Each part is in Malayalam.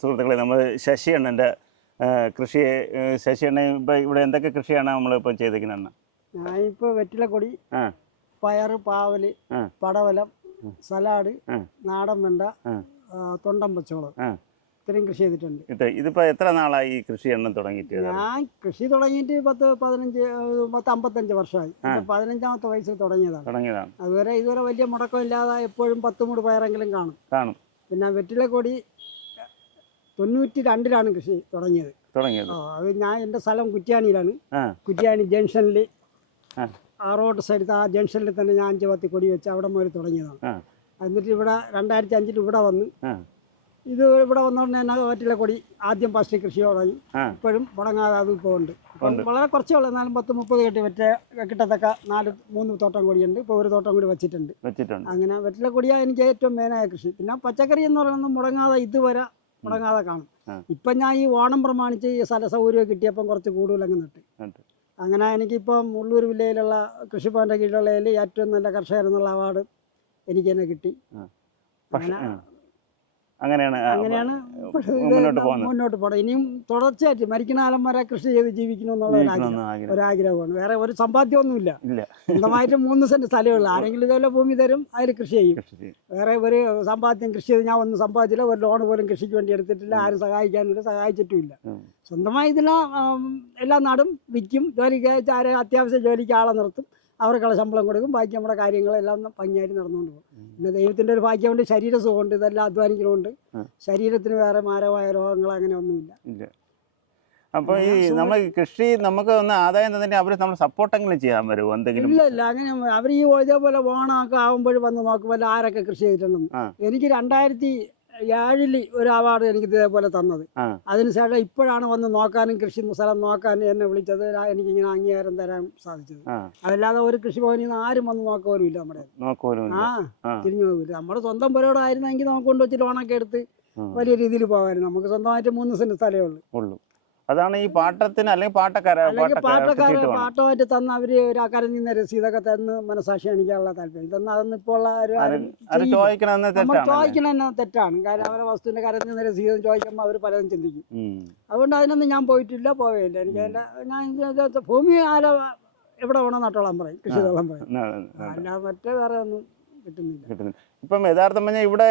സുഹൃത്തുക്കളെ, നമ്മൾ ശശി അണ്ണൻ്റെ കൃഷിയെ ശശി അണ്ണ ഇപ്പം ഇവിടെ എന്തൊക്കെ കൃഷിയാണ് നമ്മളിപ്പം ചെയ്തിരിക്കുന്നത്? ഞാനിപ്പോൾ വെറ്റിലക്കൊടി, പയറ്, പാവല്, പടവലം, സലാഡ്, നാടൻ വെണ്ട, തൊണ്ടൻ പച്ചമുളക്, ഇത്രയും കൃഷി ചെയ്തിട്ടുണ്ട്. ഇതിപ്പോൾ എത്ര നാളായി ഈ കൃഷി എണ്ണം തുടങ്ങിയിട്ട്? ഞാൻ കൃഷി തുടങ്ങിയിട്ട് 55 വർഷമായി. 15ാമത്തെ വയസ്സിൽ തുടങ്ങിയതാണ്. ഇതുവരെ വലിയ മുടക്കമില്ലാതെ എപ്പോഴും 10 മൂട് പയറെങ്കിലും കാണും. പിന്നെ വെറ്റിലക്കൊടി 92-ലാണ് കൃഷി തുടങ്ങിയത്. അത് ഞാൻ എൻ്റെ സ്ഥലം കുറ്റ്യാണിയിലാണ്. കുറ്റ്യാണി ജംഗ്ഷനിൽ ആ റോഡ് സൈഡ് ആ ജംഗ്ഷനിൽ തന്നെ ഞാൻ 5 കൊടി വെച്ച് അവിടെ മുതൽ തുടങ്ങിയതാണ്. എന്നിട്ട് ഇവിടെ 2005-ൽ ഇവിടെ വന്ന് ഇവിടെ വന്നുകൊണ്ട് തന്നെ വെറ്റിലക്കൊടി ആദ്യം ഫസ്റ്റ് കൃഷി തുടങ്ങി. ഇപ്പോഴും മുടങ്ങാതെ അത് ഇപ്പോൾ ഉണ്ട്. വളരെ കുറച്ചേ ഉള്ളൂ, എന്നാലും 10-30 കെട്ടി കിട്ടത്തക്ക 3 തോട്ടം കൊടിയുണ്ട്. ഇപ്പോൾ ഒരു തോട്ടം കൂടി വെച്ചിട്ടുണ്ട്. അങ്ങനെ വെറ്റിലക്കൊടിയാണ് എനിക്ക് ഏറ്റവും മെയിനായ കൃഷി. പിന്നെ പച്ചക്കറി എന്ന് പറയുന്നത് മുടങ്ങാതെ ഇതുവരെ മുടങ്ങാതെ കാണും. ഇപ്പം ഞാൻ ഈ ഓണം പ്രമാണിച്ച് ഈ സ്ഥല സൗകര്യം കിട്ടിയപ്പം കുറച്ച് കൂടുതലങ്ങ് നട്ട്. അങ്ങനെ എനിക്കിപ്പം ഉള്ളൂർ വില്ലയിലുള്ള കൃഷിഭവൻ്റെ കീഴിലുള്ളതിൽ ഏറ്റവും നല്ല കർഷകർ എന്നുള്ള അവാർഡ് എനിക്ക് തന്നെ കിട്ടി. അങ്ങനെയാണ് മുന്നോട്ട് പോകണം. ഇനിയും തുടർച്ചയായിട്ട് മരിക്കുന്ന കാലം വരെ കൃഷി ചെയ്ത് ജീവിക്കണമെന്നുള്ള ഒരാഗ്രഹമാണ്. വേറെ ഒരു സമ്പാദ്യമൊന്നുമില്ല. സ്വന്തമായിട്ട് 3 സെന്റ് സ്ഥലമുള്ള ആരെങ്കിലും ഇതുപോലെ ഭൂമി തരും, അതിൽ കൃഷി ചെയ്യും. വേറെ ഒരു സമ്പാദ്യം കൃഷി ചെയ്ത് ഞാൻ ഒന്നും സമ്പാദിച്ചില്ല. ഒരു ലോൺ പോലും കൃഷിക്ക് വേണ്ടി എടുത്തിട്ടില്ല. ആരും സഹായിക്കാനില്ല, സഹായിച്ചിട്ടുമില്ല. സ്വന്തമായി എല്ലാ നാടും വിൽക്കും. ജോലിക്ക് ആരെ അത്യാവശ്യം ജോലിക്ക് ആളെ നിർത്തും, അവർക്കുള്ള ശമ്പളം കൊടുക്കും. ബാക്കി നമ്മുടെ കാര്യങ്ങളെല്ലാം ഭംഗിയായിട്ട് നടന്നുകൊണ്ട് പോകും. പിന്നെ ദൈവത്തിൻ്റെ ഒരു ഭാഗ്യം കൊണ്ട് ശരീരസുഖമുണ്ട്. ഇതെല്ലാം അധ്വാനിക്കണമുണ്ട്. ശരീരത്തിന് വേറെ മാരമായ രോഗങ്ങൾ അങ്ങനെ ഒന്നുമില്ല. അപ്പോൾ ഈ നമ്മൾ കൃഷി നമുക്ക് ഒന്ന് ആദായം തന്നെ അവർ നമ്മൾ സപ്പോർട്ടെങ്കിലും ചെയ്യാൻ വരുമോ എന്തെങ്കിലും? ഇല്ല, അങ്ങനെ അവർ ഈ ഇതേപോലെ ഓണമൊക്കെ ആകുമ്പോൾ വന്ന് നോക്കുമ്പോൾ ആരൊക്കെ കൃഷി ചെയ്തിട്ടുണ്ടെന്ന്. എനിക്ക് 2007-ൽ ഒരു അവാർഡ് എനിക്ക് ഇതേപോലെ തന്നത്. അതിനുശേഷം ഇപ്പോഴാണ് വന്ന് നോക്കാനും കൃഷി സ്ഥലം നോക്കാനും എന്നെ വിളിച്ചത്. എനിക്കിങ്ങനെ അംഗീകാരം തരാൻ സാധിച്ചത്. അതല്ലാതെ ഒരു കൃഷിഭവനിൽ നിന്ന് ആരും വന്ന് നോക്കുപോലും ഇല്ല. നമ്മുടെ തിരിഞ്ഞു പോകില്ല. നമ്മുടെ സ്വന്തം പുരയോടായിരുന്നെങ്കിൽ നമുക്ക് കൊണ്ടുവച്ചിട്ട് ഓണൊക്കെ എടുത്ത് വലിയ രീതിയിൽ പോകാമായിരുന്നു. നമുക്ക് സ്വന്തമായിട്ട് 3 സെന്റ് സ്ഥലമേ ഉള്ളൂ. അതാണ് ഈ പാട്ടത്തിന് അല്ലെങ്കിൽ പാട്ടമായിട്ട് തന്ന അവര് ഒരു കരഞ്ഞ രസീതൊക്കെ തന്ന് മനസാക്ഷി കാണിക്കാനുള്ള താല്പര്യം ഇതൊന്നും അതൊന്നും ഇപ്പോൾ ചോദിക്കണമെന്ന് തെറ്റാണ്. കാരണം അവരെ വസ്തുവിന്റെ കരഞ്ഞ രസീതെന്ന് ചോദിക്കുമ്പോൾ അവർ പലതും ചിന്തിക്കും. അതുകൊണ്ട് അതിനൊന്നും ഞാൻ പോയിട്ടില്ല, പോവുകയില്ല. എനിക്ക് ഞാൻ ഭൂമി എവിടെ വേണം നട്ടോളാൻ പറയും, കൃഷി തൊള്ളാൻ പറയും. അല്ലാതെ മറ്റേ വേറെ ഒന്നും കിട്ടുന്നില്ല. ഇപ്പം യഥാർത്ഥം പറഞ്ഞാൽ ഇവിടെ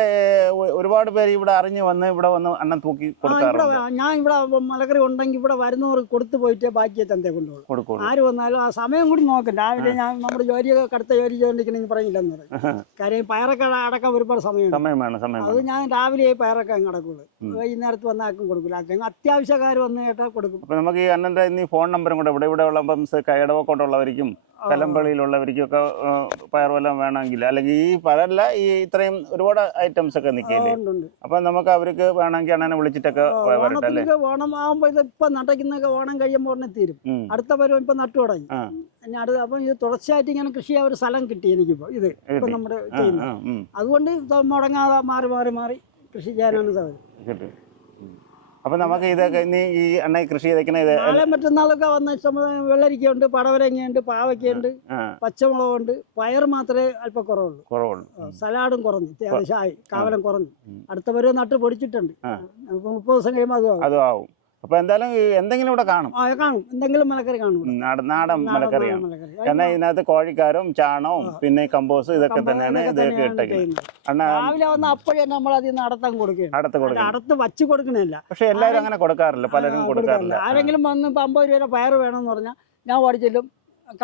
ഒരുപാട് പേര് ഇവിടെ അറിഞ്ഞു വന്ന് ഇവിടെ വന്ന് അണ്ണൻ തൂക്കി കൊടുക്കാറുണ്ട്. ഞാൻ ഇവിടെ മലക്കറി ഉണ്ടെങ്കിൽ ഇവിടെ വരുന്നവർക്ക് കൊടുത്തു പോയിട്ട് ബാക്കിയെ ചന്തയെ കൊണ്ടുപോകും. ആര് വന്നാലും ആ സമയം കൂടി നോക്കും. രാവിലെ ഞാൻ നമ്മുടെ ജോലിയൊക്കെ കടുത്ത ജോലി ചെയ്തോണ്ടിരിക്കണമെങ്കിൽ പറഞ്ഞില്ലെന്ന് പറയും. കാര്യം പയറൊക്കെ അടക്കാൻ ഒരുപാട് സമയമാണ്. അത് ഞാൻ രാവിലെ പയറൊക്കെ അങ്ങ് അടക്കുള്ളൂ. വൈകുന്നേരത്ത് വന്ന ആർക്കും കൊടുക്കില്ല. അത്യാവശ്യക്കാർ വന്ന് കേട്ടാൽ കൊടുക്കും. അപ്പൊ നമുക്ക് ഈ അണ്ണന്റെ ഫോൺ നമ്പറും കൂടെ ഇവിടെ ഉള്ള കടവക്കോട്ടുള്ളവർക്കും കലമ്പള്ളിയിലുള്ളവർക്കും ഒക്കെ പയർ വല്ലതും വേണമെങ്കിൽ, അല്ലെങ്കിൽ ഈ പയറല്ല ഈ ഇത്രയും ഒരുപാട് ഐറ്റംസ് ഒക്കെ നിൽക്കില്ലേ, അപ്പൊ നമുക്ക് അവർക്ക് വേണമെങ്കിൽ അണ്ണനെ വിളിച്ചിട്ടൊക്കെ വരട്ടല്ലേ? ഓണം ആകുമ്പോ ഇത് ഇപ്പൊ നടക്കുന്നൊക്കെ ഓണം കഴിയുമ്പോൾ ഉടനെ തീരും. അടുത്ത പരുവം ഇപ്പൊ നട്ടു തുടങ്ങി. അപ്പൊ ഇത് തുടർച്ചയായിട്ട് ഇങ്ങനെ കൃഷി ഒരു സ്ഥലം കിട്ടി എനിക്കിപ്പോ. ഇത് ഇപ്പൊ നമ്മുടെ ചെയ്യുന്നത് അതുകൊണ്ട് മുടങ്ങാതെ മാറി കൃഷി ചെയ്യാനാണ് സൗകര്യം. അപ്പൊ നമുക്ക് ഇതൊക്കെ ഈ എണ്ണ കൃഷി ചെയ്തേക്കുന്ന നാളെ മറ്റന്നാളൊക്കെ വന്ന ഇഷ്ടംപോലെ വെള്ളരിക്കയുണ്ട്, പടവലങ്ങയുണ്ട്, പാവയ്ക്കുണ്ട്, പച്ചമുളകുണ്ട്. പയർ മാത്രമേ അല്പം കുറവുള്ളൂ. സലാഡും കുറഞ്ഞു, അത്യാവശ്യമായി. കാവലം കുറഞ്ഞു. അടുത്ത പേര് നട്ട് പൊടിച്ചിട്ടുണ്ട്. 30 ദിവസം കഴിയുമ്പോൾ അതും ആവും. അപ്പൊ എന്തായാലും എന്തെങ്കിലും ഇവിടെ കാണും. എന്തെങ്കിലും മലക്കറി കാണും. നാടൻ മലക്കറിയാണ്. കാരണം ഇതിനകത്ത് കോഴിക്കാരും ചാണവും പിന്നെ കമ്പോസ് ഇതൊക്കെ തന്നെയാണ് ഇതൊക്കെ ഇട്ടേക്കുന്നത്. രാവിലെ വന്ന് അപ്പോഴേ നമ്മൾ അതിൽ നിന്ന് അടത്ത് വച്ച് കൊടുക്കണില്ല. പക്ഷെ എല്ലാവരും അങ്ങനെ കൊടുക്കാറില്ല, പലരും കൊടുക്കാറില്ല. ആരെങ്കിലും വന്ന് 50 രൂപ പയർ വേണമെന്ന് പറഞ്ഞാൽ ഞാൻ ഓടിച്ചെല്ലും.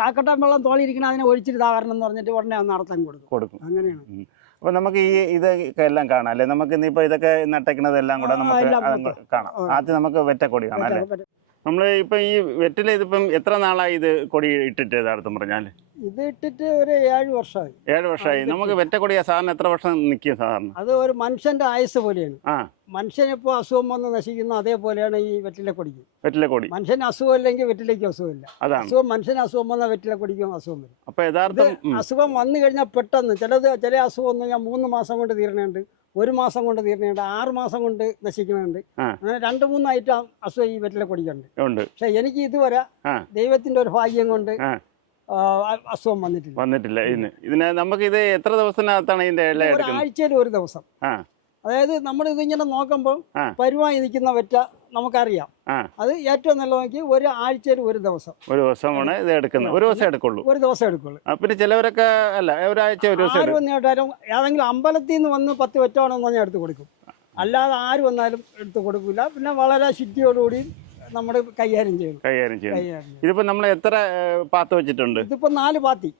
കാക്കട്ടൻ വെള്ളം തോളിയിരിക്കണം, അതിനെ ഒഴിച്ചിട്ട് ഇതാവരണം എന്ന് പറഞ്ഞിട്ട് ഉടനെ ഒന്ന് അടത്താൻ കൊടുക്കും. അങ്ങനെയാണ്. അപ്പൊ നമുക്ക് ഈ ഇതൊക്കെ എല്ലാം കാണാം അല്ലേ? നമുക്ക് ഇന്നിപ്പോ ഇതൊക്കെ നട്ടേക്കുന്നതെല്ലാം കൂടെ നമുക്ക് കാണാം. ആദ്യം നമുക്ക് വെറ്റക്കൊടി കാണാം അല്ലേ? നമ്മൾ ഇപ്പൊ ഈ വെറ്റില ഇതിപ്പം എത്ര നാളായി ഇത് കൊടി ഇട്ടിട്ട് യഥാർത്ഥം പറഞ്ഞാൽ? ഇത് ഇട്ടിട്ട് ഒരു 7 വർഷമായി. 7 വർഷമായി. നമുക്ക് വെറ്റക്കൊടി സാധാരണ എത്ര വർഷം നിൽക്കും സാധാരണ? അത് ഒരു മനുഷ്യന്റെ ആയുസ് പോലെയാണ്. മനുഷ്യനിപ്പോ അസുഖം വന്ന് നശിക്കുന്ന അതേപോലെയാണ് ഈ വെറ്റിലക്കൊടി. മനുഷ്യന് അസുഖം ഇല്ലെങ്കിൽ വെറ്റിലേക്ക് അസുഖമില്ല. മനുഷ്യന് അസുഖം വന്നാൽ വെറ്റിലക്കൊടിക്കും അസുഖം വരും. അപ്പൊ യഥാർത്ഥം അസുഖം വന്നു കഴിഞ്ഞാൽ പെട്ടെന്ന് ചില അസുഖം വന്നു കഴിഞ്ഞാൽ 3 മാസം കൊണ്ട് തീരണുണ്ട്, 1 മാസം കൊണ്ട് തീരണുണ്ട്, 6 മാസം കൊണ്ട് നശിക്കുന്നുണ്ട്. അങ്ങനെ 2-3 ഐറ്റം അസുഖം ഈ വെറ്റിലക്കൊടിക്കുണ്ട്. പക്ഷെ എനിക്ക് ഇതുവരെ ദൈവത്തിന്റെ ഒരു ഭാഗ്യം കൊണ്ട് അസുഖം വന്നിട്ടില്ല. ഇതിന് നമുക്ക് ഇത് എത്ര ദിവസത്തിനകത്താണ് ഇതിന്റെ ഇല? ആഴ്ചയിൽ 1 ദിവസം. അതായത് നമ്മൾ ഇതിങ്ങനെ നോക്കുമ്പോൾ പരുവായി നിൽക്കുന്ന വെറ്റ നമുക്കറിയാം. അത് ഏറ്റവും നല്ല നോക്കി ഒരു ആഴ്ചയിൽ ഒരു ദിവസമാണ് ഇത് എടുക്കുന്നത്. ഒരു ദിവസം എടുക്കുള്ളൂ. പിന്നെ ചിലവരൊക്കെ അല്ല ഒരാഴ്ച ഒരു ദിവസം ആര് വന്നു കേട്ടാലും ഏതെങ്കിലും അമ്പലത്തിൽ നിന്ന് വന്ന് 10 വെറ്റാണെന്ന് പറഞ്ഞാൽ എടുത്ത് കൊടുക്കും. അല്ലാതെ ആര് വന്നാലും എടുത്ത് കൊടുക്കില്ല. പിന്നെ വളരെ ശുദ്ധിയോടുകൂടി നമ്മൾ കൈകാര്യം ചെയ്യണം. ഇതിപ്പോ നമ്മൾ എത്ര പാത്ത് വെച്ചിട്ടുണ്ട്? ഇതിപ്പോ 4 പാത്തി.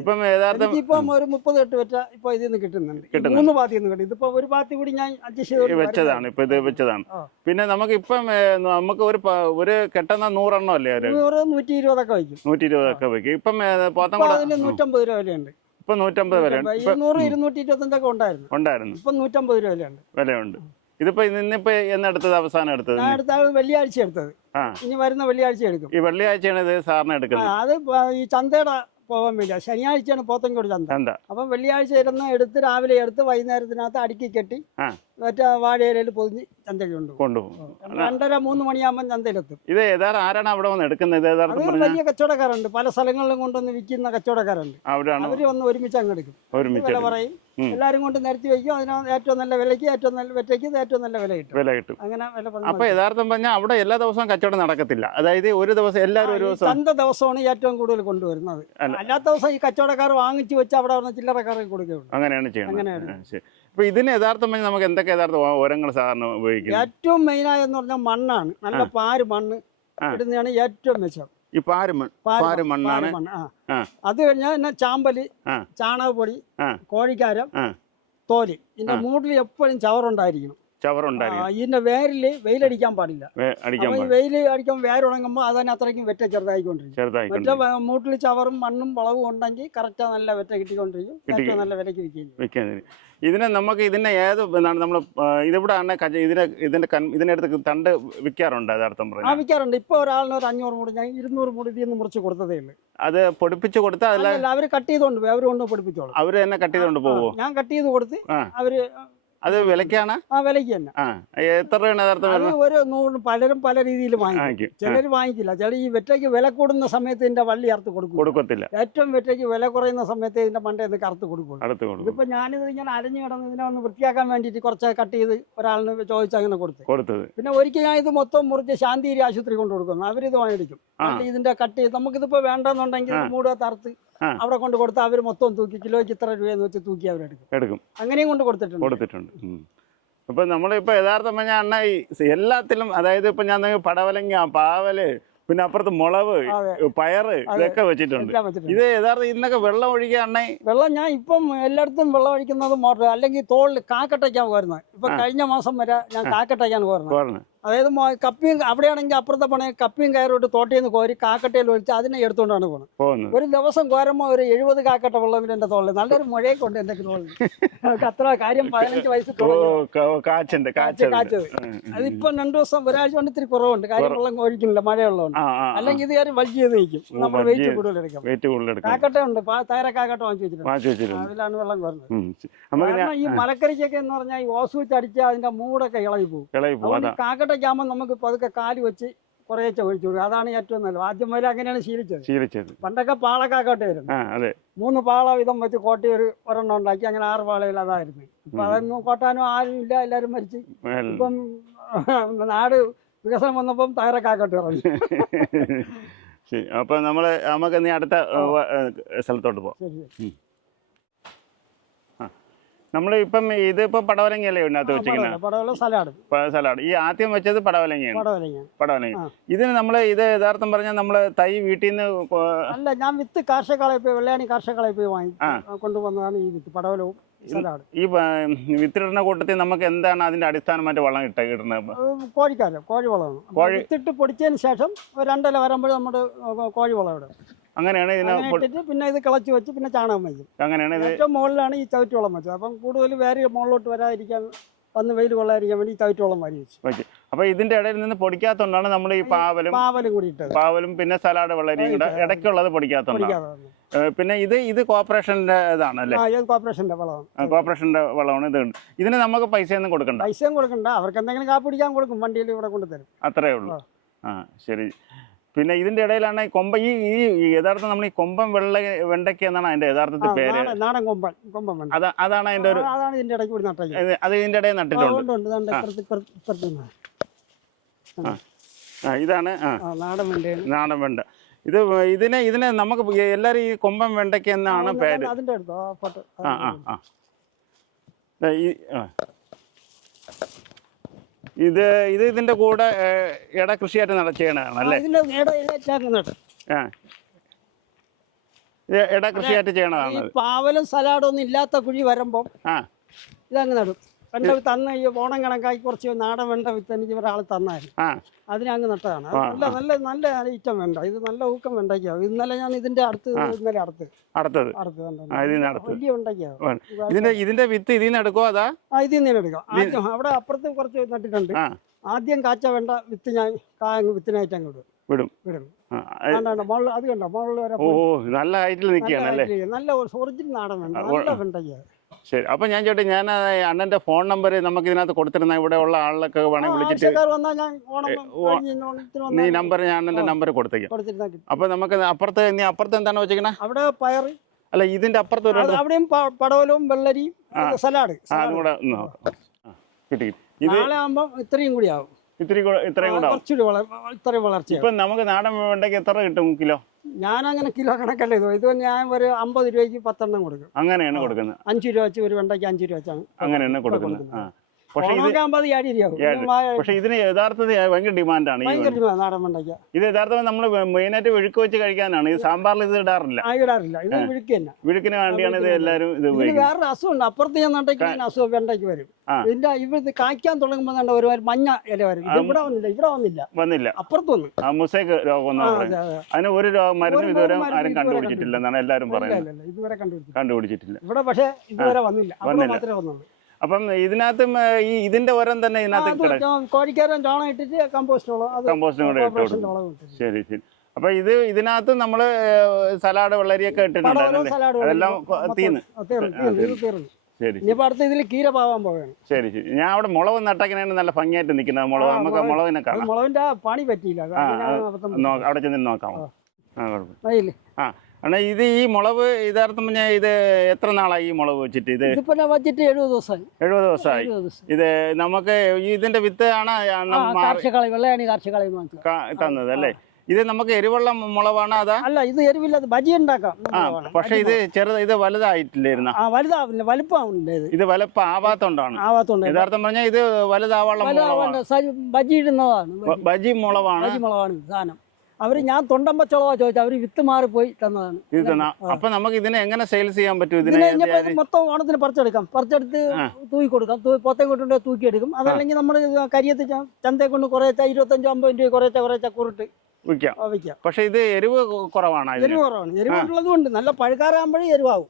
ഇപ്പം ഒരു 38 വെറ്റ ഇപ്പൊ ഇതിൽ നിന്ന് കിട്ടുന്നുണ്ട്. 3 പാത്തി കിട്ടും. ഇതിപ്പോ ഒരു പാത്തി കൂടി ഞാൻ അഡ്ജസ്റ്റ് ചെയ്ത് വെച്ചതാണ്. ഇപ്പൊ ഇത് വെച്ചതാണ്. പിന്നെ നമുക്ക് ഇപ്പം നമുക്ക് ഒരു കെട്ടുന്ന 100 എണ്ണം അല്ലേ? 100, 120 ഒക്കെ വയ്ക്കും. 120 വയ്ക്കും. ഇപ്പം 150 രൂപ വിലയുണ്ട്. ഇപ്പൊ 150 വില. 200, 225 ഒക്കെ ഉണ്ടായിരുന്നു. ഇപ്പൊ 150 രൂപ വിലയുണ്ട്. ഇതിപ്പോ ഇന്നിപ്പോ എന്നെടുത്തത് അവസാനം എടുത്തത്? ഞാൻ എടുത്തത് വെള്ളിയാഴ്ച എടുത്തത്. ഇനി വരുന്ന വെള്ളിയാഴ്ച എടുക്കും. ഈ വെള്ളിയാഴ്ചയാണ് ഇത് സാറിന് എടുക്കുന്നത്? അത് ഈ ചന്തയുടെ പോകാൻ വേണ്ടിയാ. ശനിയാഴ്ചയാണ് പോത്തങ്കോട് ചന്ത. അപ്പം വെള്ളിയാഴ്ച എടുത്ത് രാവിലെ എടുത്ത് വൈകുന്നേരത്തിനകത്ത് അടുക്കി കെട്ടി മറ്റേ വാഴയിലയിൽ പൊതിഞ്ഞ് ചന്തയ്ക്ക് കൊണ്ടുപോകും. 2:30-3 മണിയാകുമ്പോൾ ചന്തയിലെത്തും. ഇത് യഥാർത്ഥ ആരാണ് അവിടെ വന്ന് എടുക്കുന്നത്? വലിയ കച്ചവടക്കാരുണ്ട്. പല സ്ഥലങ്ങളിലും കൊണ്ടുവന്ന് വിൽക്കുന്ന കച്ചവടക്കാരുണ്ട്. അവര് വന്ന് ഒരുമിച്ച് അങ്ങ് എടുക്കും. വില പറയും. എല്ലാരും കൊണ്ട് നിരത്തി വയ്ക്കും. അതിന് ഏറ്റവും നല്ല വിലയ്ക്ക്, ഏറ്റവും നല്ല വെറ്റയ്ക്ക് ഏറ്റവും നല്ല വില കിട്ടും. അങ്ങനെ വില പറഞ്ഞു. അപ്പൊ യഥാർത്ഥം പറഞ്ഞാൽ അവിടെ എല്ലാ ദിവസവും കച്ചവടം നടക്കത്തില്ല. അതായത് ഒരു ദിവസം എല്ലാവരും ഒരു ദിവസം ചന്ത ദിവസമാണ് ഏറ്റവും കൂടുതൽ കൊണ്ടുവരുന്നത്. അല്ലാത്ത ദിവസം ഈ കച്ചവടക്കാർ വാങ്ങിച്ചു വെച്ച് അവിടെ വന്ന് ചില്ലറക്കാർക്ക് കൊടുക്കുകയുള്ളൂ. അങ്ങനെയാണ് ചെയ്യുന്നത്. അപ്പൊ ഇതിന് യഥാർത്ഥം നമുക്ക് എന്തൊക്കെ യഥാർത്ഥ ഓരങ്ങൾ സാധാരണ ഉപയോഗിക്കുന്നത്? ഏറ്റവും മെയിനായെന്ന് പറഞ്ഞാൽ മണ്ണാണ്. നല്ല പാര് മണ്ണ് ഇടുന്നതാണ് ഏറ്റവും മെച്ചം. ഈ പാര് മണ്ണാണ്. അത് കഴിഞ്ഞാൽ ചാമ്പല്, ചാണകപ്പൊടി, കോഴിക്കാരം, തോല്. ഇതിന്റെ മൂട്ടിൽ എപ്പോഴും ചവറുണ്ടായിരിക്കണം. ഇതിന്റെ വേരില് വെയിലടിക്കാൻ പാടില്ല. വെയിൽ അടിക്കുമ്പോൾ വേരുണങ്ങുമ്പോൾ അതിന് അത്രയ്ക്കും വെറ്റ ചെറുതായിക്കൊണ്ടിരിക്കും. മറ്റേ മൂട്ടിൽ ചവറും മണ്ണും വളവും ഉണ്ടെങ്കിൽ കറക്റ്റാ നല്ല വെറ്റ കിട്ടിക്കൊണ്ടിരിക്കും. ഏറ്റവും നല്ല വിലയ്ക്ക് വിൽക്കുകയും. ഇതിനെ നമുക്ക് ഇതിനെ ഏത് നമ്മൾ ഇതിവിടാണ് ഇതിനടുത്ത് തണ്ട് വിൽക്കാറുണ്ട്? യഥാർത്ഥം വിൽക്കാറുണ്ട്. ഇപ്പൊ ഒരാളിന് ഒരു 500 മൂട്, ഞാൻ 200 മൂട് ഇതിൽ നിന്ന് മുറിച്ച് കൊടുത്തതേ ഉള്ളൂ. അത് പൊടിപ്പിച്ച് കൊടുത്താൽ അവര് കട്ട് ചെയ്തോണ്ട് പോയി. അവര് കൊണ്ട് പൊടിപ്പിച്ചോളൂ. അവര് തന്നെ കട്ട് ചെയ്തോണ്ട് പോവോ? ഞാൻ കട്ട് ചെയ്ത് കൊടുത്ത് അവര് അത് വിലക്കാണ്? വിലക്ക് തന്നെ. എത്ര രൂപയാണ്? ഒരു 100 പലരും പല രീതിയിൽ വാങ്ങിക്കും. ചിലർ വാങ്ങിക്കില്ല. ചില ഈ വെറ്റയ്ക്ക് വില കൂടുന്ന സമയത്ത് ഇതിന്റെ വള്ളി അറുത്ത് കൊടുക്കത്തില്ല. ഏറ്റവും വെറ്റയ്ക്ക് വില കുറയുന്ന സമയത്ത് ഇതിന്റെ മണ്ട ഇത് അറുത്ത് കൊടുക്കും. ഇതിപ്പോ ഞാനിത് ഇങ്ങനെ അരഞ്ഞു കിടന്ന് ഇതിനെ ഒന്ന് വൃത്തിയാക്കാൻ വേണ്ടിയിട്ട് കുറച്ച് കട്ട് ചെയ്ത് ഒരാളിന് ചോദിച്ച് അങ്ങനെ കൊടുത്തത്. പിന്നെ ഒരിക്കൽ ഞാൻ ഇത് മൊത്തം മുറിച്ച് ശാന്തിഗിരി ആശുപത്രി കൊണ്ട് കൊടുക്കുന്നു. അവരിത് വാങ്ങിക്കും. ഇതിന്റെ കട്ട് ചെയ്ത് നമുക്കിതിപ്പോ വേണ്ടെന്നുണ്ടെങ്കിൽ മൂട് തറുത്ത് അവിടെ കൊണ്ട് കൊടുത്താൽ അവർ മൊത്തം തൂക്കി കിലോയ്ക്ക് ഇത്ര രൂപയെന്ന് വെച്ച് തൂക്കി അവരെടുക്കും. അങ്ങനെയും കൊണ്ട് കൊടുത്തിട്ടുണ്ട്. അപ്പൊ നമ്മളിപ്പോ യഥാർത്ഥം പറഞ്ഞാൽ അണ്ണ എല്ലാത്തിലും, അതായത് ഇപ്പൊ ഞാൻ പടവലങ്ങ, പാവല്, പിന്നെ അപ്പുറത്ത് മുളക്, പയറ് ഇതൊക്കെ വെച്ചിട്ടുണ്ട്. ഇത് യഥാർത്ഥം ഇന്നൊക്കെ വെള്ളം ഒഴിക്കുക അണ്ണ? വെള്ളം ഞാൻ ഇപ്പം എല്ലായിടത്തും വെള്ളം ഒഴിക്കുന്നത് മോട്ടർ, അല്ലെങ്കിൽ തോളിൽ കാക്കട്ടയ്ക്കാൻ പോരുന്നത്. ഇപ്പൊ കഴിഞ്ഞ മാസം വരെ ഞാൻ കാക്കട്ടയ്ക്കാൻ പോരുന്നത്. അതായത് കപ്പിയും അവിടെയാണെങ്കിൽ അപ്പുറത്തെ പണി കപ്പിയും കയറോട്ട് തോട്ടയിൽ നിന്ന് കോരി കാക്കട്ടയിൽ ഒഴിച്ച് അതിനെ എടുത്തുകൊണ്ടാണ് പോകുന്നത്. ഒരു ദിവസം കോരുമ്പോൾ ഒരു 70 കാക്കട്ട വെള്ളം എൻ്റെ തോളിൽ. നല്ലൊരു മുഴയൊക്കെ ഉണ്ട് എൻ്റെ തോളിൽ. അത്ര കാര്യം 15 വയസ്സ് കാച്ചത്. അതിപ്പോ 2 ദിവസം ഒരാഴ്ച കൊണ്ട് ഇത്തിരി കുറവുണ്ട്. കാര്യം വെള്ളം ഒഴിക്കുന്നില്ല, മഴയുള്ളതുകൊണ്ട്. അല്ലെങ്കിൽ ഇത് കാര്യം വലിച്ചു ചെയ്ത് വയ്ക്കും. നമ്മൾ വെയിറ്റ് കൂടുതൽ എടുക്കാം. കാക്കട്ട ഉണ്ട്, തൈര കാക്കട്ട വാങ്ങിച്ചു വെച്ചിട്ടുണ്ട്. അതിലാണ് വെള്ളം കോരുന്നത്. ഈ മലക്കറിക്കൊക്കെ എന്ന് പറഞ്ഞാൽ ഈ ഓസ് വെച്ച് അടിച്ചാൽ അതിന്റെ മൂടൊക്കെ ഇളകി പോകും. കാക്കട്ട ാകുമ്പോൾ നമുക്ക് പതുക്കെ കാല് വെച്ച് കുറേശ്ശെ ഒഴിച്ചു കൊടുക്കും. അതാണ് ഏറ്റവും നല്ലത്. ആദ്യം മുതൽ അങ്ങനെയാണ് ശീലിച്ചത്. പണ്ടൊക്കെ പാളക്കാക്കോട്ടായിരുന്നു. 3 പാള വീതം വെച്ച് കോട്ടി ഒരെണ്ണം ഉണ്ടാക്കി അങ്ങനെ 6 പാളയിൽ അതായിരുന്നു. ഇപ്പൊ അതൊന്നും കോട്ടാനും ആരും ഇല്ല, എല്ലാരും മരിച്ച്. ഇപ്പം നാട് വികസനം വന്നപ്പം തയ്യാറാക്കാക്കോട്ട് ഇറങ്ങി. അപ്പൊ നമുക്ക് നീ അടുത്ത സ്ഥലത്തോട്ട് പോവാം. നമ്മൾ ഇപ്പം ഇതിപ്പോ പടവലങ്ങയല്ലേ ഇതിനകത്ത് വെച്ചിരിക്കുന്നത്? സലാഡ്. ഈ ആദ്യം വെച്ചത് പടവലങ്ങ. ഇതിന് ഇത് യഥാർത്ഥം പറഞ്ഞാൽ നമ്മള് തൈ വീട്ടിൽ നിന്ന് അല്ല, ഞാൻ വിത്ത് കാർഷികളയിൽ പോയി വെള്ളയാണി കാർഷികളയിൽ പോയി വാങ്ങി കൊണ്ടുവന്നതാണ് ഈ വിത്ത് പടവലവും സലാഡ്. ഈ വിത്തിടുന്ന കൂട്ടത്തിൽ നമുക്ക് എന്താണ് അതിന്റെ അടിസ്ഥാനമായിട്ട് വളം ഇടുന്നത്? കോഴി വളമാണ്. വിത്തിട്ട് പൊടിച്ചതിന് ശേഷം 2 ഇല വരുമ്പോൾ നമ്മുടെ കോഴി വളം ഇടും. അങ്ങനെയാണ് പിന്നെ ഇത് കിളച്ച് വെച്ച് പിന്നെ ചാണകം വയ്ക്കും. അങ്ങനെയാണ് ഏറ്റവും മുകളിലാണ് ഈ ചവിറ്റ് വളം വെച്ചത്. അപ്പം കൂടുതൽ വേറെ മുകളിലോട്ട് വരാതിരിക്കാൻ, വന്ന് വെയിൽ കൊള്ളാതിരിക്കാൻ വേണ്ടി ചവിറ്റ് വളം വാരി വെച്ചു. അപ്പൊ ഇതിന്റെ ഇടയിൽ നിന്ന് പൊടിക്കാത്തോണ്ടാണ് നമ്മൾ ഈ പാവലും കൂടി ഇട്ടത്. പാവലും പിന്നെ സലാഡ് വെള്ളരിയും കൂടെ ഇടയ്ക്കുള്ളത് പൊടിക്കാത്തോണ്ടാണ്. പിന്നെ ഇത് കോർപ്പറേഷന്റെ ഇതാണല്ലേ? കോർപ്പറേഷന്റെ വളമാണ്. ഇത് ഇതിന് നമുക്ക് പൈസയൊന്നും കൊടുക്കണ്ട. അവർക്ക് എന്തെങ്കിലും കാപ്പി പിടിക്കാൻ കൊടുക്കും, വണ്ടിയിൽ ഇവിടെ കൊണ്ടുതരും. അത്രേ ഉള്ളൂ. ശരി. പിന്നെ ഇതിന്റെ ഇടയിലാണ് ഈ കൊമ്പ ഈ യഥാർത്ഥം നമ്മൾ ഈ കൊമ്പൻ വെണ്ടയ്ക്ക എന്നാണ് അതിന്റെ യഥാർത്ഥത്തിൽ പേര്. നാടൻ കൊമ്പൻ വെണ്ട. അതാണ് അതിന്റെ ഒരു അതാണ് ഇതിന്റെ ഇടയ്ക്ക് കൂടി നട്ടത്. അത് ഇതിന്റെ ഇടയിൽ നട്ടിട്ടുണ്ട്. ഇതാണ് നാടൻ വെണ്ടയാണ്. നാടൻ വെണ്ട. ഇതിനെ നമുക്ക് എല്ലാരും ഈ കൊമ്പൻ വെണ്ടയ്ക്ക എന്നാണ് പേര്. അതിന്റെ അടുത്ത് ഇതിന്റെ കൂടെ ഇട കൃഷിയായിട്ട് ചെയ്യണതാണല്ലേ? ഇട കൃഷിയായിട്ട് ചെയ്യണതാണ്. പാവലും സലാഡും ഒന്നും ഇല്ലാത്ത കുഴി വരുമ്പോ ഇതങ്ങ് നടും. വെണ്ട വിത്ത് അന്ന് ഈ ഓണം കണക്കായി കുറച്ച് നാടൻ വെണ്ട വിത്ത് എനിക്ക് ഒരാൾ തന്നായിരുന്നു. അതിനങ്ങ് നട്ടതാണ്. നല്ല നല്ല നല്ല ഐറ്റം വെണ്ട. ഇത് നല്ല ഊക്കം വെണ്ടയ്ക്കാവും. ഇന്നലെ ഞാൻ ഇതിന്റെ ഇന്നലെ അടുത്തത് വലിയ വെണ്ടയ്ക്കാവും. ഇതിന്റെ വിത്ത് ഇതിൽ നിന്ന് എടുക്കുമോ? അതാ ഇതിൽ നിന്ന് എടുക്കാം. ആദ്യം അവിടെ അപ്പുറത്ത് കുറച്ച് നട്ടിട്ടുണ്ട്. ആദ്യം കാച്ച വേണ്ട വിത്ത് ഞാൻ വിത്തിനായിട്ട് അങ്ങോട്ട് വിടും. അത് കണ്ടോ മുകളിൽ വരെ നല്ല ഹൈറ്റിൽ നിൽക്കുകയാണല്ലേ? നല്ല ഒറിജിനൽ നാടൻ വേണ്ട, നല്ല വെണ്ടയ്ക്ക. ശരി. അപ്പൊ ഞാൻ ചോട്ടെ, ഞാൻ അണ്ണന്റെ ഫോൺ നമ്പർ നമുക്ക് ഇതിനകത്ത് കൊടുത്തിരുന്ന ഇവിടെ ഉള്ള ആളിലൊക്കെ വേണമെങ്കിൽ വിളിച്ചിട്ട് ഈ നമ്പർ ഞാൻ അണ്ണന്റെ നമ്പർ കൊടുത്തേക്കാം. അപ്പൊ നമുക്ക് അപ്പുറത്ത് എന്താണ് വെച്ചിരിക്കണേ? അവിടെ പയർ അല്ല, ഇതിന്റെ അപ്പുറത്ത് അവിടെയും പടവലവും വെള്ളരിയും സലാഡ് കൂടെ കിട്ടി. നാളെ ആകുമ്പോ ഇത്രയും കൂടി ആവും. ഇത്രയും കൂടെ ഇത്രയും വളർച്ച. ഇപ്പൊ നമുക്ക് നാടൻ വെണ്ടയ്ക്ക് എത്ര കിട്ടും കിലോ? ഞാനങ്ങനെ കിലോ കണക്കല്ലേ ഇത് ഞാൻ ഒരു 50 രൂപയ്ക്ക് 10 എണ്ണം കൊടുക്കും. അങ്ങനെയാണ് കൊടുക്കുന്നത്. 5 രൂപ വെച്ച് ഒരു വെണ്ടയ്ക്ക് 5 രൂപ വെച്ചാണ് അങ്ങനെയാണ് കൊടുക്കുന്നത്. പക്ഷെ ഇതിന് യഥാർത്ഥത്തിൽ ഭയങ്കര ഡിമാൻഡാണ് നാടൻ വെണ്ടയ്ക്ക. ഇത് യഥാർത്ഥം നമ്മൾ മെയിനായിട്ട് വിഴുക്ക് വെച്ച് കഴിക്കാനാണ്. ഇത് സാമ്പാറിൽ ഇത് ഇടാറില്ല. ഇത് വിഴുക്ക് തന്നെ. വിഴുക്കിന് വേണ്ടിയാണ് ഇത് എല്ലാവരും ഇത്. വേറൊരു അസുഖമുണ്ട്. അപ്പുറത്ത് ഞാൻ നട്ടയ്ക്ക് അസുഖം വെണ്ടയ്ക്ക് വരും. ഇതിന്റെ ഇത് കായ്ക്കാൻ തുടങ്ങുമ്പോൾ ഒരു മഞ്ഞ ഇല വരും. ഇവിടെ വന്നില്ല അപ്പുറത്ത് വന്നു. മുസൈക്ക് രോഗം അതിന് ഒരു മരുന്നും ഇതുവരെ ആരും കണ്ടുപിടിച്ചിട്ടില്ല എന്നാണ് എല്ലാവരും പറയുന്നത്. ഇതുവരെ കണ്ടുപിടിച്ചിട്ടില്ല ഇവിടെ. പക്ഷെ ഇതുവരെ വന്നില്ല. മാത്രമേ വന്നുള്ളൂ. അപ്പം ഇതിനകത്ത് ഇതിന്റെ ഒരം തന്നെ ഇതിനകത്ത് കോഴിക്കാരൻ ചോളം ഇട്ടിട്ട് കമ്പോസ്റ്റും കൂടെ ഇട്ട് കൊടുക്കും. ശരി. അപ്പൊ ഇതിനകത്ത് നമ്മള് സലാഡ് വെള്ളരിയൊക്കെ ഇട്ടിട്ടുണ്ട്. അതെല്ലാം തീർന്നു. ശരി. ഇനിയിപ്പോ അടുത്ത ഇതിൽ കീര പാവാൻ പോവുകയാണ്. ശരി. ഞാൻ അവിടെ മുളക് നട്ടക്കിനാണ് നല്ല ഭംഗിയായിട്ട് നിൽക്കുന്നത്. മുളക് നമുക്ക് മുളകിനെ കാണാം. മുളകിന്റെ പണി പറ്റിയില്ല. അവിടെ ചെന്ന് നോക്കാം. അണ്ണാ, ഇത് ഈ മുളക് യഥാർത്ഥം ഇത് എത്ര നാളായി ഈ മുളക് വെച്ചിട്ട്? ഇത് വെച്ചിട്ട് 70 ദിവസമായി. 70 ദിവസമായി. ഇത് നമുക്ക് ഇതിന്റെ വിത്ത് ആണ് തന്നത് അല്ലേ? ഇത് നമുക്ക് എരിവുള്ള മുളകാണ്? അതാ അല്ല, ഇത് എരിവില്ല. ബജി ഉണ്ടാക്കാം. പക്ഷെ ഇത് ഇത് വലുതായിട്ടില്ലായിരുന്ന? വലുതാവില്ല, വലുപ്പമാവില്ല. ഇത് വലുപ്പം ആവാത്തോണ്ടാണ്. യഥാർത്ഥം പറഞ്ഞാൽ ഇത് വലുതാവാനുള്ള ബജി ഇടുന്നതാണ്. ബജി മുളകാണ് സാധനം. ഞാൻ തൊണ്ടൻ പച്ചവളവാ ചോദിച്ചാൽ അവര് വിത്ത് മാറിപ്പോയി തന്നതാണ്. അപ്പൊ നമുക്ക് ഇതിനെ എങ്ങനെ സെയിൽസ് ചെയ്യാൻ പറ്റും? മൊത്തം ഓണത്തിന് പറിച്ചെടുത്ത് തൂക്കി കൊടുക്കാം. പൊത്തം കൊണ്ടുകൊണ്ട് തൂക്കിയെടുക്കും. അതല്ലെങ്കിൽ നമ്മൾ കരിയത്ത് ചന്തയെ കൊണ്ട് കുറേച്ച 25-50 രൂപ കുറേച്ച കുറിട്ട് വിൽക്കാം. പക്ഷെ ഇത് എരിവ് കുറവാണ്. എരിവ് കുറവാണ്. എരിവുള്ളത് കൊണ്ട് നല്ല പഴുക്കാറാകുമ്പോഴേ എരിവാകും.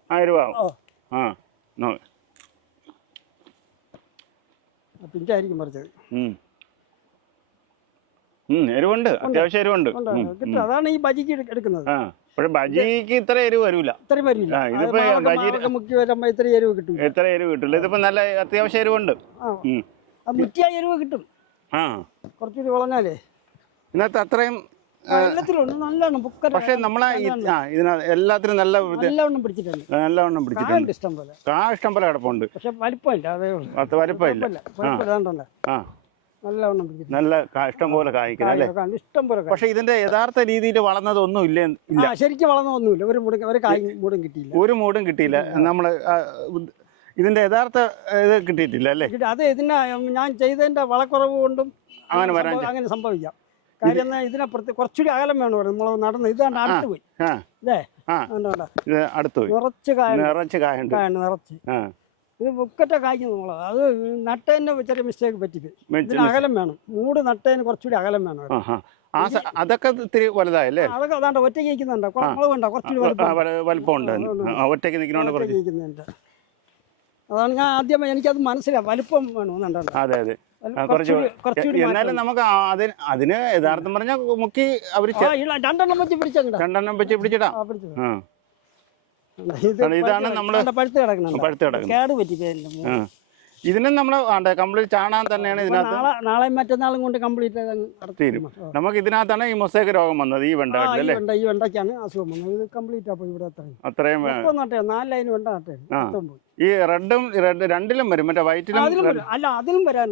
പിഞ്ചായിരിക്കും പറിച്ചത്. എരിവുണ്ട്, അത്യാവശ്യം എരിവുണ്ട്. അതാണ് ഈ ബജിക്ക് എടുക്കുന്നത്. ബജിക്ക് ഇത്ര എരിവ് വരൂല. ഇത്ര എരിവ് കിട്ടില്ല. ഇതിപ്പോ നല്ല അത്യാവശ്യം എരിവുണ്ട്. മുറ്റിയായ എരിവ് കിട്ടും. കുറച്ചുകൂടി വളഞ്ഞാലേ ഇതിനകത്ത് അത്രയും നല്ലോണം. പക്ഷെ നമ്മളെ എല്ലാത്തിനും നല്ലവണ്ണം പിടിച്ചിട്ടുണ്ട്. ഇഷ്ടം പോലെ കിടപ്പുണ്ട്. പക്ഷെ വലിപ്പമില്ല. വലിപ്പമില്ല. നല്ല ഇഷ്ടം പോലെ കായ്ക്കുന്നല്ലേ? ഇഷ്ടം പോലെ. പക്ഷെ ഇതിന്റെ യഥാർത്ഥ രീതിയിൽ വളർന്നതൊന്നും ഇല്ല. ശരിക്കും വളർന്നതൊന്നുമില്ല. ഒരു മൂടും കിട്ടിയില്ല. നമ്മള് ഇതിന്റെ യഥാർത്ഥ ഇത് കിട്ടിയിട്ടില്ല അല്ലേ? അത് ഇതിനെ ഞാൻ ചെയ്തതിന്റെ വളക്കുറവ് കൊണ്ടും അങ്ങനെ സംഭവിക്കാം. കാര്യം ഇതിനപ്പുറത്ത് കുറച്ചുകൂടി അകലം വേണം. നമ്മൾ നടന്ന് ഇതാണ്ട് അടുത്ത് പോയി. നിറച്ച് കായുണ്ട്. ഇത് മുക്കറ്റ കായ്ക്കുന്നു മുളക്. അത് നട്ടതിന് ചെറിയ മിസ്റ്റേക്ക് പറ്റിപ്പോയി. ഇതിന് അകലം വേണം. മൂട് നട്ടതിന് കുറച്ചുകൂടി അകലം വേണം. അതൊക്കെ ഇത്തിരി വലുതായല്ലേ? അതൊക്കെ അതാണ്ട് ഒറ്റയ്ക്ക് നിൽക്കുന്നുണ്ട്. മുളക് ഉണ്ടോ? കുറച്ചുകൂടി വലുപ്പമുണ്ട്. ഒറ്റയ്ക്ക് നിൽക്കുന്നുണ്ട്. അതാണ് ഞാൻ ആദ്യം എനിക്കത് മനസ്സിലാവും. വലുപ്പം വേണമെന്നുണ്ടോ? അതെ. എന്നാലും നമുക്ക് അതിന് യഥാർത്ഥം പറഞ്ഞാൽ മുക്കി അവര് 2 എണ്ണം വെച്ച് പിടിച്ചിടാം. ഇതാണ് നമ്മള് പഴുത്ത് കിടക്കുന്നത്. കേട് പറ്റി. ഇതിനും നമ്മൾ കംപ്ലീറ്റ് ചാണാൻ തന്നെയാണ് ഇതിനകത്ത് നാളെയും മറ്റന്നാളും കൊണ്ട് കംപ്ലീറ്റ് തീരും. നമുക്ക് ഇതിനകത്താണ് ഈ മൊസൈക്ക് രോഗം വന്നത്, ഈ വെണ്ട അല്ലേ? ഈ വെണ്ടയ്ക്കാണ് അസുഖം വന്നത്. ഇത് കംപ്ലീറ്റ് അപ്പോൾ ഇവിടെ അത്രയും 4 ലൈൻ വെണ്ട നട്ടേ. ഈ രണ്ടിലും വരും, മറ്റേ വൈറ്റിലും അല്ല അതിലും വരാൻ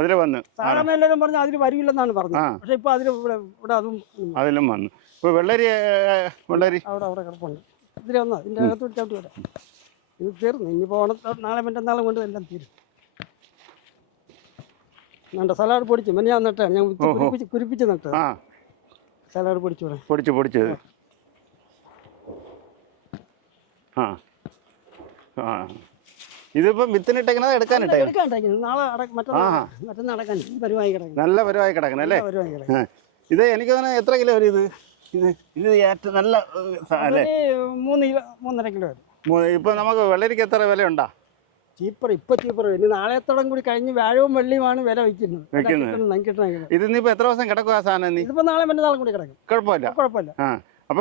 അതിൽ വന്ന് സാധാരണ എല്ലാവരും പറഞ്ഞു അതിൽ വരില്ലെന്നാണ് പറഞ്ഞത്. പക്ഷെ ഇപ്പൊ അതിൽ ഇവിടെ അതും അതിലും വന്നു. ഇപ്പൊ വെള്ളരി അവിടെ കിടപ്പുണ്ട്. ഇതിൽ വന്നാൽ ഇതിന്റെ അകത്തോട്ട് ചവിട്ടി വരാം. ഇത് തീർന്നു. ഇനിയിപ്പോ നാളെ മറ്റന്നാളും കൊണ്ട് എല്ലാം തീരും. വേണ്ട സലാഡ് പൊടിച്ചു ഞാൻ നട്ടാണ്, ഞാൻ കുരിപ്പിച്ച് നട്ടത്. സലാഡ് പൊടിച്ചു ഇതിപ്പോ വിത്തിനിട്ടേക്കണത് എടുക്കാനിട്ടേ നാളെ മറ്റന്നാൾ അടക്കാൻ പരിവായി കിടക്കണം. നല്ല പരിവായി കിടക്കണം അല്ലേ? ഇത് എനിക്ക് തോന്നുന്നത് എത്ര കിലോ വരും ഇത് ഏറ്റവും നല്ല അല്ലേ? 3-3.5 കിലോ വരും. ഇപ്പൊ നമുക്ക് വെള്ളരിക്ക് എത്ര വില ഉണ്ടാ? ചീപ്പർ ഇനി നാളെത്തോളം കൂടി കഴിഞ്ഞ് വ്യാഴവും വെള്ളിയുമാണ് വില വയ്ക്കുന്നത്. ഇതിപ്പോ എത്ര ദിവസം കിടക്കും ആ സാധനം? ഇതിപ്പോ നാളെ മറ്റന്നാളും കൂടി കിടക്കും. കുഴപ്പമില്ല. അപ്പൊ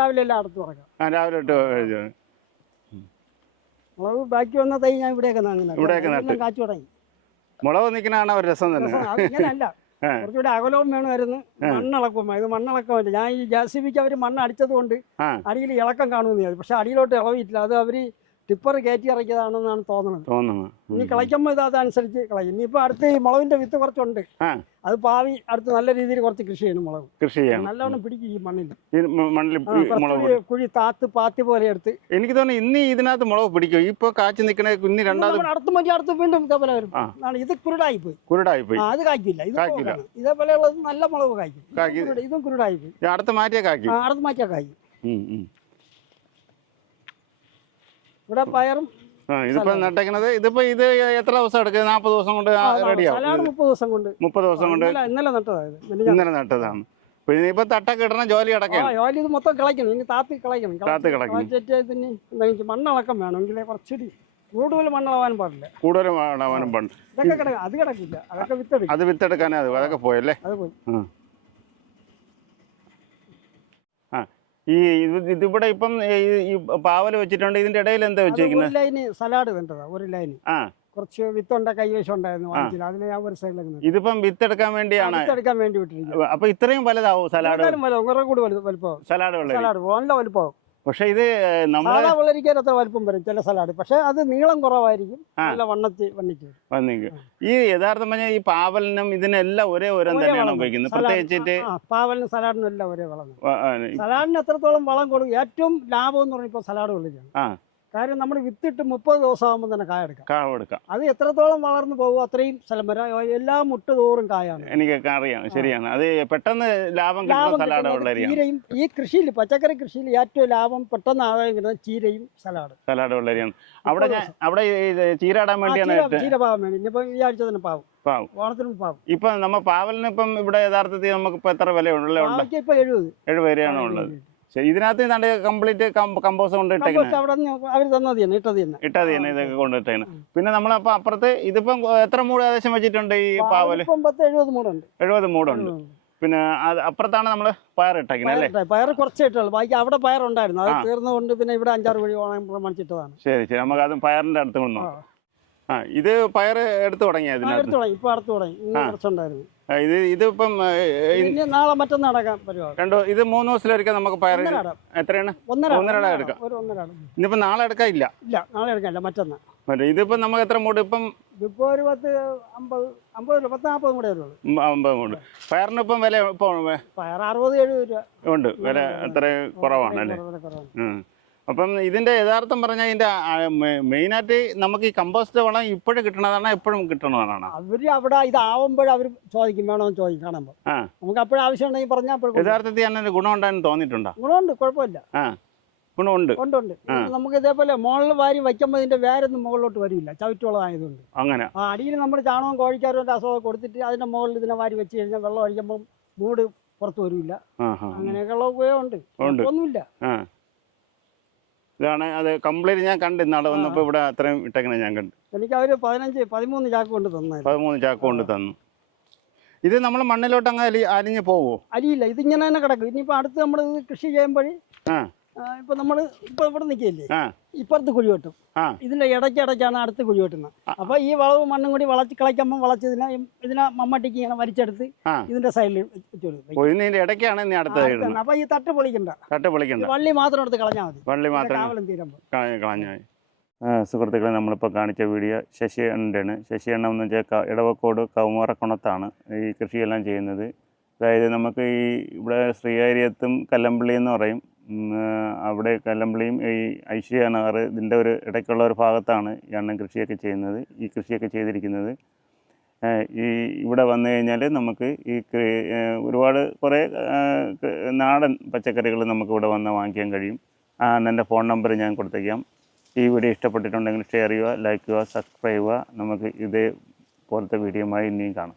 രാവിലെ എല്ലാം അടുത്ത് തുറക്കാം. രാവിലെ മുളക് ബാക്കി വന്ന തൈ ഞാൻ ഇവിടെയൊക്കെ കാച്ചു തുടങ്ങി. മുളക് നിൽക്കണാണ് ഒരു രസം തന്നെ. ഇങ്ങനെയല്ല, കുറച്ചുകൂടി അകലവും വേണമായിരുന്നു. മണ്ണിളക്കും. ഇത് മണ്ണിളക്കമില്ല. ഞാൻ ഈ ജാസിബിക്ക് അവർ മണ്ണ് അടിച്ചത് കൊണ്ട് അടിയിൽ ഇളക്കം കാണുമെന്ന്. പക്ഷെ അടിയിലോട്ട് ഇളവിയിട്ടില്ല. അത് അവര് ടിപ്പർ കയറ്റി ഇറക്കിയതാണെന്നാണ് തോന്നുന്നത്. ഇനി കളയ്ക്കുമ്പോൾ ഇത് അതനുസരിച്ച് കളയും. ഇനിയിപ്പോ അടുത്ത് ഈ മുളകിന്റെ വിത്ത് കുറച്ചുണ്ട്. അത് പാവി അടുത്ത് നല്ല രീതിയിൽ കുറച്ച് കൃഷി ചെയ്യണം. മുളക് നല്ലോണം പിടിക്കും ഈ മണ്ണിൽ. കുഴി പാത്തി പോലെ എടുത്ത് എനിക്ക് തോന്നുന്നു ഇന്ന് ഇതിനകത്ത് മുളക് പിടിക്കും. ഇപ്പൊ കാച്ചു നിൽക്കണ കുഞ്ഞി അടുത്ത് വീണ്ടും ഇതേപോലെ വരും. ഇത് കുരുടായി പോയി. അത് കായ്ക്കില്ല. ഇതേപോലെയുള്ളത് നല്ല മുളക് കായ്ക്കും. ഇതും കുരുടായി പോയി. അടുത്ത് മാറ്റിയാ കായ്ക്കും. ഇവിടെ പയറും ഇതിപ്പോ നട്ടേക്കണത് ഇതിപ്പോ ഇത് എത്ര ദിവസം എടുക്കും? 40 ദിവസം കൊണ്ട് റെഡിയാവും. 30 ദിവസം കൊണ്ട് ഇന്നലെ നട്ടതാണ്. പിന്നെ ഇപ്പൊ തട്ടൊക്കെ ഇടണ ജോലി അടക്കണം. ഇത് മൊത്തം കളയ്ക്കണം. ഇനി താത്തി കളയ്ക്കണം. മണ്ണിളക്കം വേണം. എങ്കിലേ കുറച്ചുകൂടി കൂടുതൽ മണ്ണിളവാനും പാടില്ല. അത് കിടക്കില്ല. അതൊക്കെ വിത്തെടുക്കും. അത് വിത്തെടുക്കാനേ അതൊക്കെ പോയല്ലേ? അത് പോയി. ഇതിവിടെ ഇപ്പം ഈ പാവല് വെച്ചിട്ടുണ്ട്. ഇതിന്റെ ഇടയിൽ എന്താ വെച്ചിരിക്കുന്നത്? ലൈന് സലാഡ് വേണ്ടതാ. ഒരു ലൈന് കുറച്ച് വിത്തുണ്ട കൈവശം ഉണ്ടായിരുന്നു. അതിന് ഞാൻ ഒരു സൈഡിലേക്ക് ഇതിപ്പം വിത്തെടുക്കാൻ വേണ്ടിയാണ് വിട്ടിരിക്കുന്നത്. അപ്പൊ ഇത്രയും വലുതാവും സലാഡ്? കൂടി വലുപ്പം. സലാഡ് നല്ല വലുപ്പമാവും. പക്ഷെ ഇത് സാധാ വെള്ളരിക്കാൻ അത്ര വലുപ്പം വരും ചില സലാഡ്. പക്ഷെ അത് നീളം കുറവായിരിക്കും. നല്ല വണ്ണിക്ക്. ഈ യഥാർത്ഥം പറഞ്ഞാൽ ഈ പാവലിനും ഇതിനെല്ലാം ഒരേ ഉരം തന്നെയാണ് ഉപയോഗിക്കുന്നത്. പ്രത്യേകിച്ചിട്ട് പാവലിനും സലാഡിനും എല്ലാം ഒരേ വളം. സലാഡിന് എത്രത്തോളം വളം കൊടുക്കും? ഏറ്റവും ലാഭം എന്ന് പറഞ്ഞാൽ ഇപ്പൊ സലാഡ് വെള്ളരിക്കാണ്. കാര്യം നമ്മൾ വിത്തിട്ട് 30 ദിവസം ആകുമ്പോൾ തന്നെ കായ എടുക്കാം. അത് എത്രത്തോളം വളർന്നു പോകും അത്രയും സ്ഥലം വരാം. എല്ലാ മുട്ട് തോറും കായാണ്. എനിക്കൊക്കെ അറിയാം. ശരിയാണ്. അത് പെട്ടെന്ന് ലാഭം കിട്ടുന്ന സലാഡ് വെള്ളരിയാണ്. ചീരയും ഈ കൃഷിയിൽ പച്ചക്കറി കൃഷിയിൽ ഏറ്റവും ലാഭം പെട്ടെന്ന് ആദായം കിട്ടുന്നത് ചീരയും സലാഡ് വെള്ളരിയാണ്. അവിടെ ചീരാടാൻ വേണ്ടിയാണ് ചീര പാവം വേണ്ടി. ഇനിയിപ്പോ ഈ ആഴ്ച തന്നെ പാവും. ഓണത്തിനും പാവും. ഇപ്പൊ നമ്മ പാവലിന് ഇപ്പം ഇവിടെ യഥാർത്ഥത്തിൽ നമുക്ക് ഇപ്പൊ എത്ര വില ഉണ്ടല്ലോ? ഇപ്പൊ 70 വരെയാണ് ഉള്ളത്. ഇതിനകത്ത് കംപ്ലീറ്റ് കമ്പോസ് കൊണ്ട് ഇട്ടത് തന്നെ ഇതൊക്കെ കൊണ്ടിട്ടേണ്. പിന്നെ നമ്മളപ്പോ അപ്പുറത്ത് ഇതിപ്പം എത്ര മൂട് ഏകദേശം വെച്ചിട്ടുണ്ട് ഈ പാവല്? 70 മൂടുണ്ട്. പിന്നെ അപ്പുറത്താണ് നമ്മള് പയർ ഇട്ടേക്കുന്നത് അല്ലേ? പയർ കുറച്ചേ ഇട്ടുള്ളൂ. ബാക്കി അവിടെ പയർ ഉണ്ടായിരുന്നു. അത് തീർന്നുകൊണ്ട് പിന്നെ ഇവിടെ 5-6 വഴി ഓണം പ്രമാണിച്ചിട്ടതാണ്. ശരി. നമുക്ക് അതും പയറിന്റെ അടുത്ത് കൊണ്ടു. ഇത് പയർ എടുത്തു തുടങ്ങി. ഇപ്പൊ അടുത്ത് തുടങ്ങി. കുറച്ചുണ്ടായിരുന്നു. ഇതിപ്പം നാളെ മറ്റന്നാൾ നടക്കാൻ പരിപാടി. ഇത് 3 ദിവസത്തിലൊരിക്കൽ നമുക്ക് പയർ എത്രയാണ്? 1.5 എടുക്കാം. ഇന്നിപ്പോ നാളെ എടുക്കാനില്ല. നാളെ എടുക്കാനില്ല. മറ്റന്നാൾ. ഇതിപ്പോ നമുക്ക് എത്ര മൂട്? ഇപ്പം ഇപ്പൊ ഒരു 10-40 കൂടെ വരുള്ളൂ. 50 മൂട്. പയറിന് ഇപ്പം വില പയർ 60-70 രൂപ ഉണ്ട്. വില അത്ര കുറവാണ് അല്ലേ? അപ്പം ഇതിന്റെ യഥാർത്ഥം പറഞ്ഞാൽ ഇതിന്റെ മെയിനായിട്ട് നമുക്ക് ഈ കമ്പോസ്റ്റ് വളം ഇപ്പോഴും കിട്ടണതാണ് എപ്പോഴും കിട്ടണതാണ്? അവര് അവിടെ ഇതാവുമ്പോഴും അവർ ചോദിക്കും, വേണമെന്ന് ചോദിക്കും. കാണുമ്പോൾ നമുക്ക് അപ്പോഴും ആവശ്യം ഉണ്ടെങ്കിൽ പറഞ്ഞാൽ യഥാർത്ഥത്തിൽ തന്നെ ഗുണം ഉണ്ടായെന്ന് തോന്നിയിട്ടുണ്ടോ? ഗുണമുണ്ട്, കുഴപ്പമില്ല. ഗുണമുണ്ട്. നമുക്ക് ഇതേപോലെ മുകളിൽ വാരി വയ്ക്കുമ്പോൾ ഇതിന്റെ വേരൊന്നും മുകളിലോട്ട് വരില്ല, ചവിറ്റുവളം ആയതുകൊണ്ട്. അങ്ങനെ അടിയിൽ നമ്മൾ ചാണകവും കോഴിക്കാരും അസുഖം കൊടുത്തിട്ട് അതിന്റെ മുകളിൽ ഇതിനെ വാരി വെച്ച് കഴിഞ്ഞാൽ വെള്ളം അടിക്കുമ്പോൾ മൂട് പുറത്ത് വരില്ല. അങ്ങനെയൊക്കെയുള്ള ഉപയോഗമുണ്ട്. ഒന്നുമില്ല. ഇതാണ് അത് കംപ്ലീറ്റ് ഞാൻ കണ്ടു. ഇന്നാളെ വന്നപ്പോൾ ഇവിടെ അത്രയും ഇട്ടേക്കണ ഞാൻ കണ്ടു. എനിക്ക് അവര് 13 ചാക്ക് കൊണ്ട് തന്നു. 13 ചാക്ക് കൊണ്ട് തന്നു. ഇത് നമ്മൾ മണ്ണിലോട്ട് അങ്ങ് അലിഞ്ഞ് പോവോ? അലിയില്ല. ഇതിങ്ങനെ തന്നെ കിടക്കും. ഇനിയിപ്പോൾ അടുത്ത് നമ്മൾ ഇത് കൃഷി ചെയ്യുമ്പോൾ ഇപ്പൊ നമ്മള് ഇപ്പൊ ഇവിടെ നിൽക്കില്ലേ, ആ ഇപ്പുറത്ത് കുഴി വെട്ടും, ആ ഇതിന്റെ ഇടയ്ക്കിടയ്ക്കാണ് അടുത്ത് കുഴി വെട്ടുന്നത്. അപ്പൊ ഈ വളവും മണ്ണും കൂടി കളയ്ക്കുമ്പോൾ ഇതിനെ മമ്മട്ടിക്ക് ഇങ്ങനെ വലിച്ചെടുത്ത് ആ ഇതിന്റെ സൈഡിൽ വെച്ച് കൊടുക്കും. ഇതിന്റെ ഇടയ്ക്കാണ് ഇനി അടുത്തത് ഇടുന്നത്. അപ്പൊ ഈ തട്ട് പൊളിക്കണ്ട, തട്ട് പൊളിക്കണ്ട, വള്ളി മാത്രം എടുത്ത് കളഞ്ഞാൽ മതി. വള്ളി മാത്രം കാവലം തീരുമ്പോൾ കളഞ്ഞാൽ. സുഹൃത്തുക്കളെ, നമ്മളിപ്പോൾ കാണിച്ച വീഡിയോ ശശി അണ്ണൻ്റെയാണ്. ശശി അണ്ണ എന്ന് വെച്ചാൽ ഇടവക്കോട് കൗമാറക്കുണത്താണ് ഈ കൃഷിയെല്ലാം ചെയ്യുന്നത്. അതായത് നമുക്ക് ഈ ഇവിടെ ശ്രീകാര്യത്തും കല്ലമ്പള്ളി എന്ന് പറയും, അവിടെ കല്ലമ്പള്ളിയും ഈ ഐശ്വര്യനഗർ ഇതിൻ്റെ ഒരു ഇടയ്ക്കുള്ള ഒരു ഭാഗത്താണ് ഈ അണ്ണൻ കൃഷിയൊക്കെ ചെയ്യുന്നത്, ഈ കൃഷിയൊക്കെ ചെയ്തിരിക്കുന്നത്. ഈ ഇവിടെ വന്നു കഴിഞ്ഞാൽ നമുക്ക് ഈ ഒരുപാട് കുറേ നാടൻ പച്ചക്കറികൾ നമുക്ക് ഇവിടെ വന്ന് വാങ്ങിക്കാൻ കഴിയും. ആ അണ്ണൻ്റെ ഫോൺ നമ്പർ ഞാൻ കൊടുത്തേക്കാം. ഈ വീഡിയോ ഇഷ്ടപ്പെട്ടിട്ടുണ്ടെങ്കിൽ ഷെയർ ചെയ്യുക, ലൈക്ക് ചെയ്യുക, സബ്സ്ക്രൈബ് ചെയ്യുക. നമുക്ക് ഇതേപോലത്തെ വീഡിയോയുമായി ഇനിയും കാണാം.